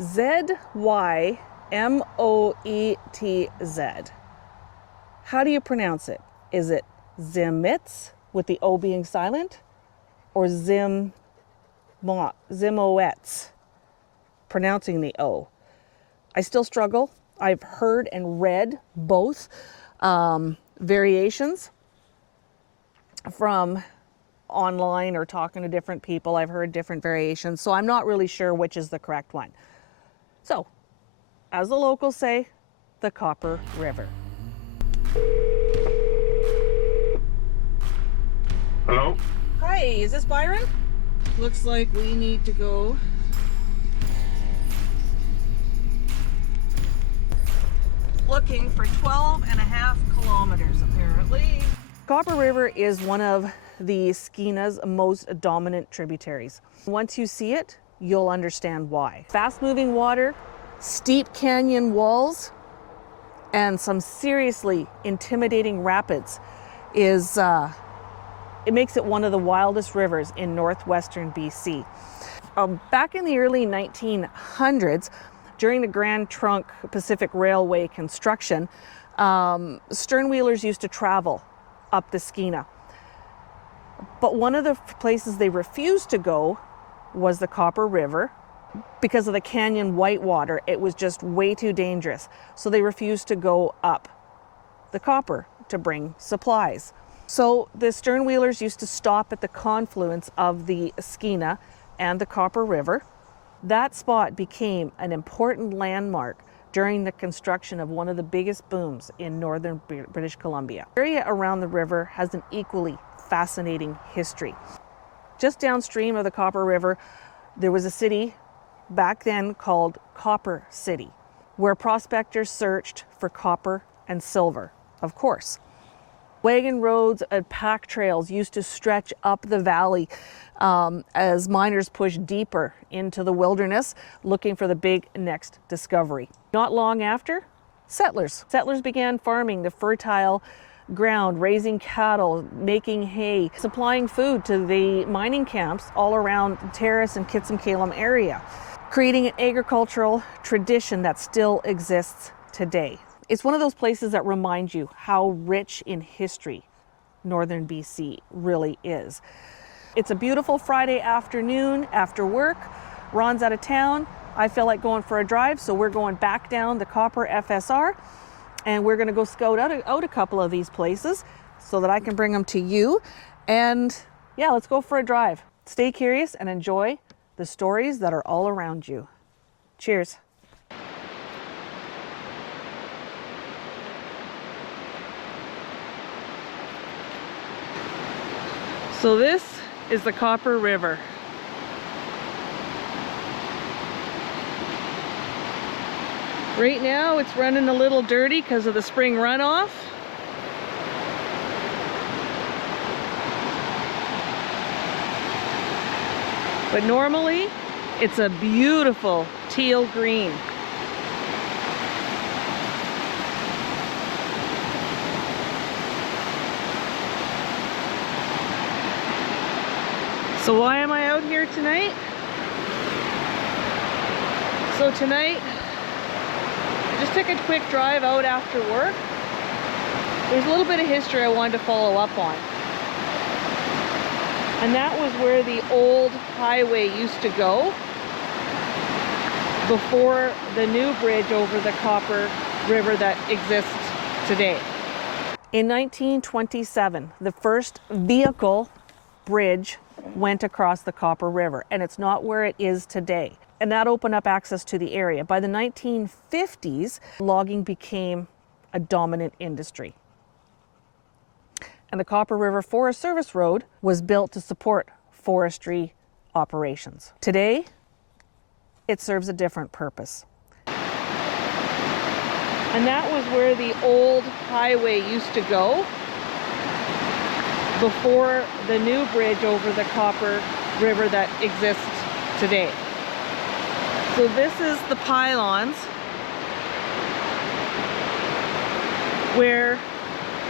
Z-Y-M-O-E-T-Z. How do you pronounce it? Is it Zimitz with the O being silent, or Zimoetz, pronouncing the O? I still struggle. I've heard and read both variations from online or talking to different people. I've heard different variations, so I'm not really sure which is the correct one. So, as the locals say, the Copper River. Hello? Hi, is this Byron? Looks like we need to go looking for 12.5 kilometers apparently. Copper River is one of the Skeena's most dominant tributaries. Once you see it, you'll understand why. Fast-moving water, steep canyon walls, and some seriously intimidating rapids it makes it one of the wildest rivers in northwestern BC. Back in the early 1900s, during the Grand Trunk Pacific Railway construction, sternwheelers used to travel up the Skeena. But one of the places they refused to go was the Copper River. Because of the canyon whitewater, it was just way too dangerous. So they refused to go up the Copper to bring supplies. So the sternwheelers used to stop at the confluence of the Skeena and the Copper River. That spot became an important landmark during the construction of one of the biggest booms in northern British Columbia. The area around the river has an equally fascinating history. Just downstream of the Copper River, there was a city back then called Copper City, where prospectors searched for copper and silver, of course. Wagon roads and pack trails used to stretch up the valley as miners pushed deeper into the wilderness looking for the big next discovery. Not long after, settlers began farming the fertile ground, raising cattle, making hay, supplying food to the mining camps all around the Terrace and Kitsim-Kalem area, creating an agricultural tradition that still exists today. It's one of those places that reminds you how rich in history northern BC really is. It's a beautiful Friday afternoon after work. Ron's out of town. I feel like going for a drive, so we're going back down the Copper FSR, and we're going to go scout out a couple of these places so that I can bring them to you. And yeah, let's go for a drive. Stay curious and enjoy the stories that are all around you. Cheers. So this is the Copper River. Right now it's running a little dirty because of the spring runoff. But normally it's a beautiful teal green. So why am I out here tonight? So tonight, I just took a quick drive out after work. There's a little bit of history I wanted to follow up on. And that was where the old highway used to go before the new bridge over the Copper River that exists today. In 1927, the first vehicle bridge went across the Copper River, and it's not where it is today. And that opened up access to the area. By the 1950s, logging became a dominant industry. And the Copper River Forest Service Road was built to support forestry operations. Today, it serves a different purpose. And that was where the old highway used to go before the new bridge over the Copper River that exists today. So this is the pylons where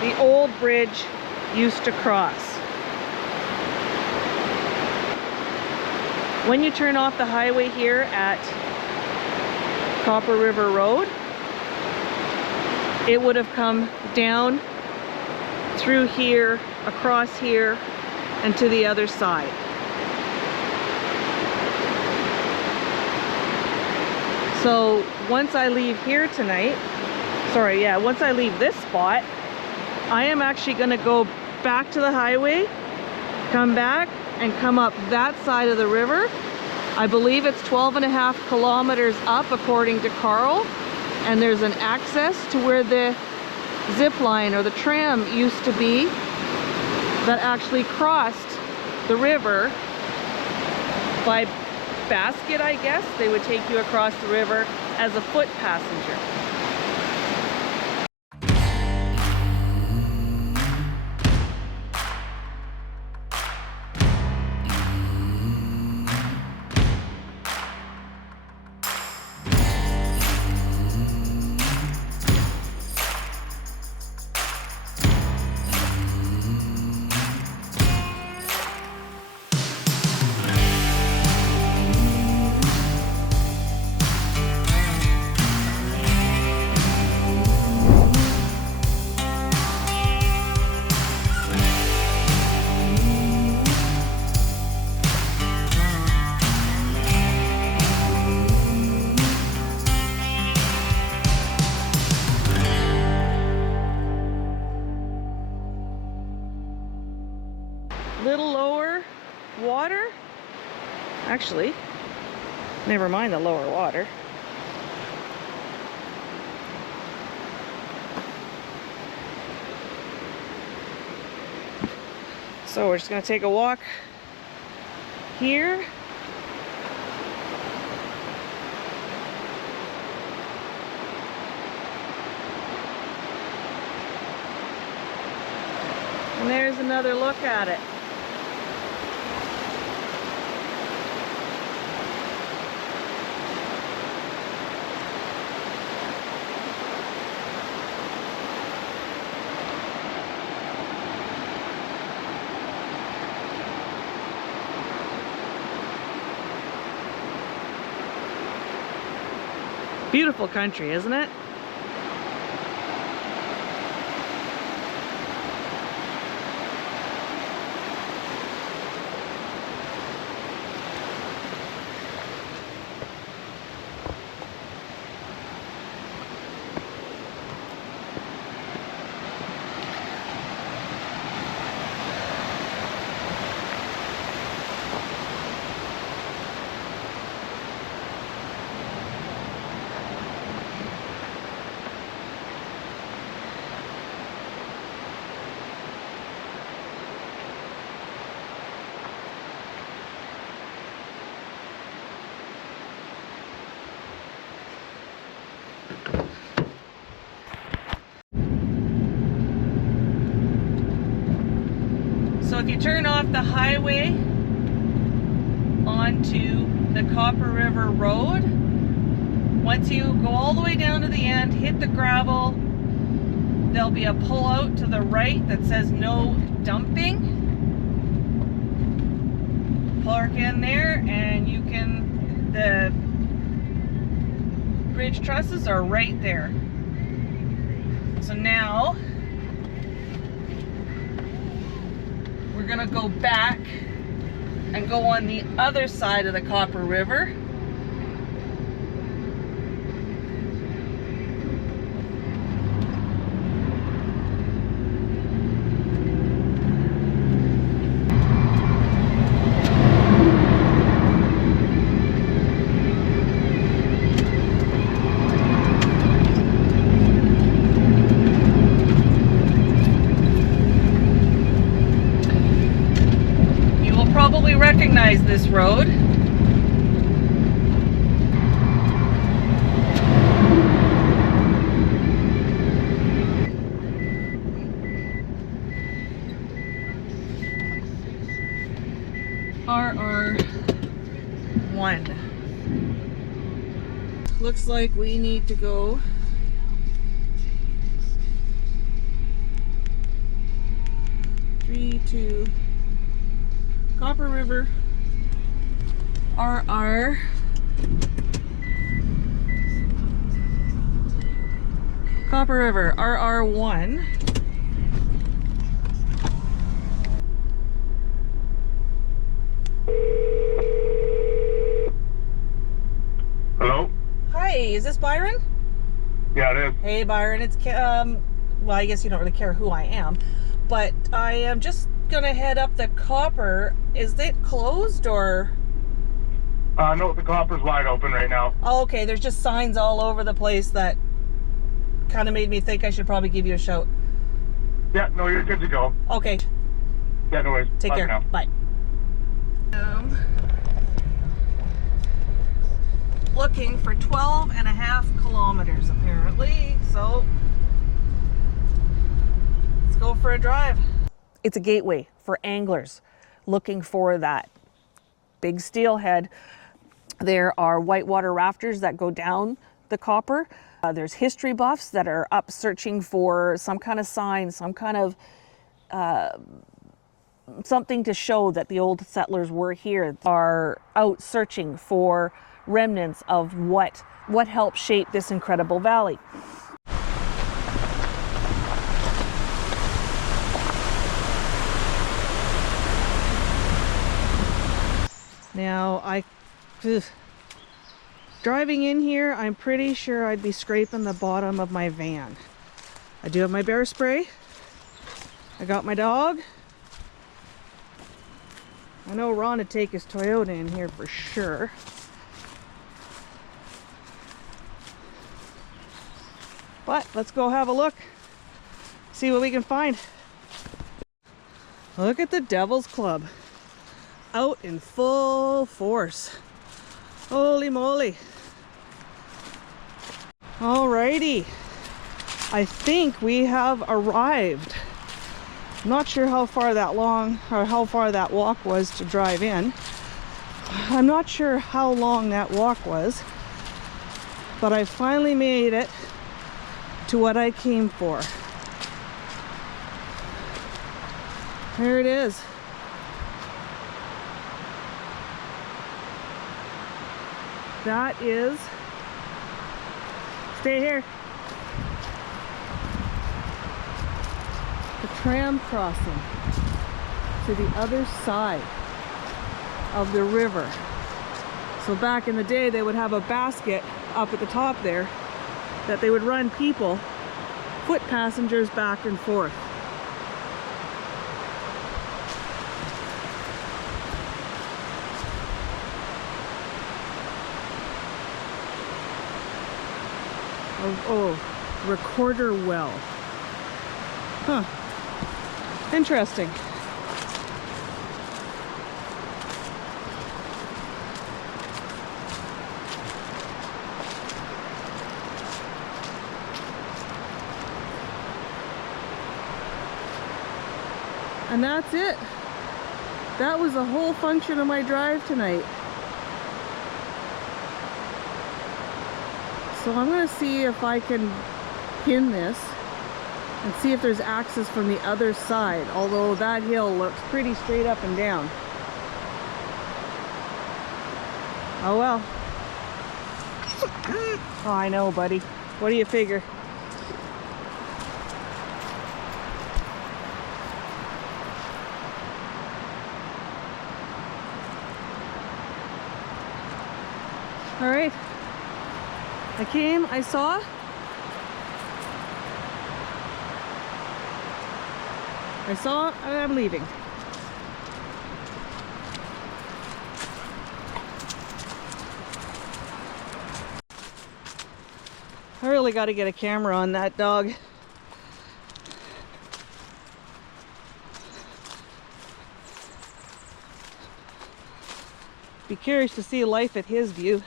the old bridge used to cross. When you turn off the highway here at Copper River Road, it would have come down through here, across here, and to the other side. So once I leave here tonight, once I leave this spot, I am actually going to go back to the highway, come back, and come up that side of the river. I believe it's 12.5 kilometers up according to Carl, and there's an access to where the zip line or the tram used to be that actually crossed the river by basket, I guess. They would take you across the river as a foot passenger. Little lower water. Actually, never mind the lower water. So we're just going to take a walk here. And there's another look at it. Beautiful country, isn't it? So if you turn off the highway onto the Copper River Road, once you go all the way down to the end, hit the gravel, there'll be a pull out to the right that says no dumping. Park in there and you can, the bridge trusses are right there. So now we're gonna go back and go on the other side of the Copper River. Probably recognize this road. RR1. Looks like we need to go to Copper River RR Copper River, RR1. Hello? Hi, is this Byron? Yeah, it is. Hey Byron, it's well, I guess you don't really care who I am, but I am just gonna head up the Copper. Is it closed or? No, the Copper's wide open right now. Oh, okay, there's just signs all over the place that kind of made me think I should probably give you a shout. Yeah, no, you're good to go. Okay. Yeah, no worries. Take Bye care. for now. Bye. Looking for 12.5 kilometers apparently, so let's go for a drive. It's a gateway for anglers looking for that big steelhead. There are whitewater rafters that go down the Copper. There's history buffs that are up searching for some kind of sign, some kind of something to show that the old settlers were here, are out searching for remnants of what helped shape this incredible valley. Now, driving in here, I'm pretty sure I'd be scraping the bottom of my van. I do have my bear spray. I got my dog. I know Ron would take his Toyota in here for sure. But let's go have a look, see what we can find. Look at the Devil's Club out in full force. Holy moly. Alrighty, I think we have arrived. I'm not sure how far that walk was to drive in. I'm not sure how long that walk was, but I finally made it to what I came for. There it is. That is, stay here, the tram crossing to the other side of the river. So back in the day they would have a basket up at the top there that they would run people, foot passengers, back and forth. Oh, recorder well. Huh. Interesting. And that's it. That was the whole function of my drive tonight. So I'm going to see if I can pin this and see if there's access from the other side, although that hill looks pretty straight up and down. Oh well. Oh, I know, buddy. What do you figure? All right. I came, I saw. And I'm leaving. I really got to get a camera on that dog. Be curious to see life at his view.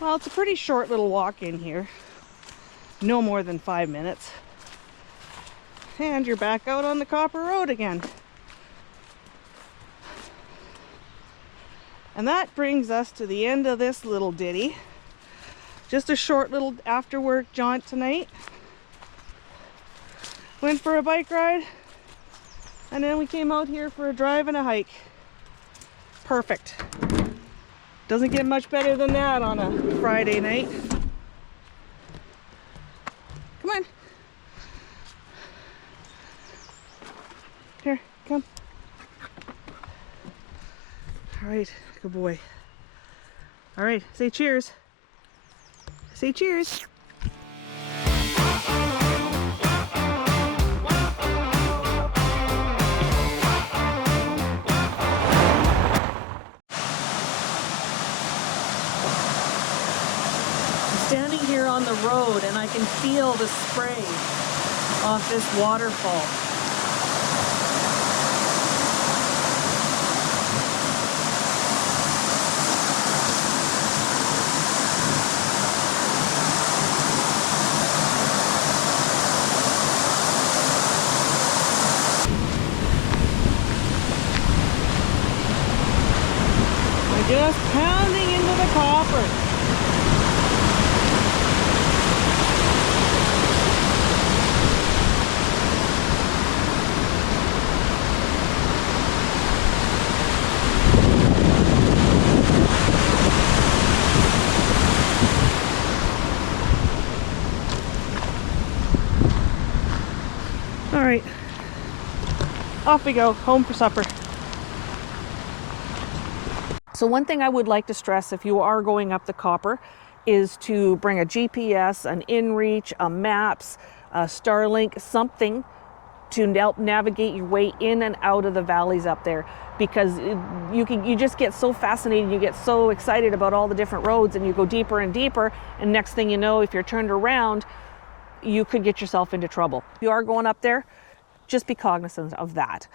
Well, it's a pretty short little walk in here. No more than 5 minutes. And you're back out on the Copper Road again. And that brings us to the end of this little ditty. Just a short little after work jaunt tonight. went for a bike ride, and then we came out here for a drive and a hike. Perfect. Doesn't get much better than that on a Friday night. Come on. Here, come. All right, good boy. All right, say cheers. Say cheers. Standing here on the road and I can feel the spray off this waterfall. We're just pounding into the copper. All right, off we go, home for supper. So one thing I would like to stress if you are going up the copper is to bring a GPS, an InReach, a maps, a Starlink, something to help navigate your way in and out of the valleys up there, because you just get so fascinated, you get so excited about all the different roads, and you go deeper and deeper, and next thing you know, if you're turned around, you could get yourself into trouble. If you are going up there, just be cognizant of that.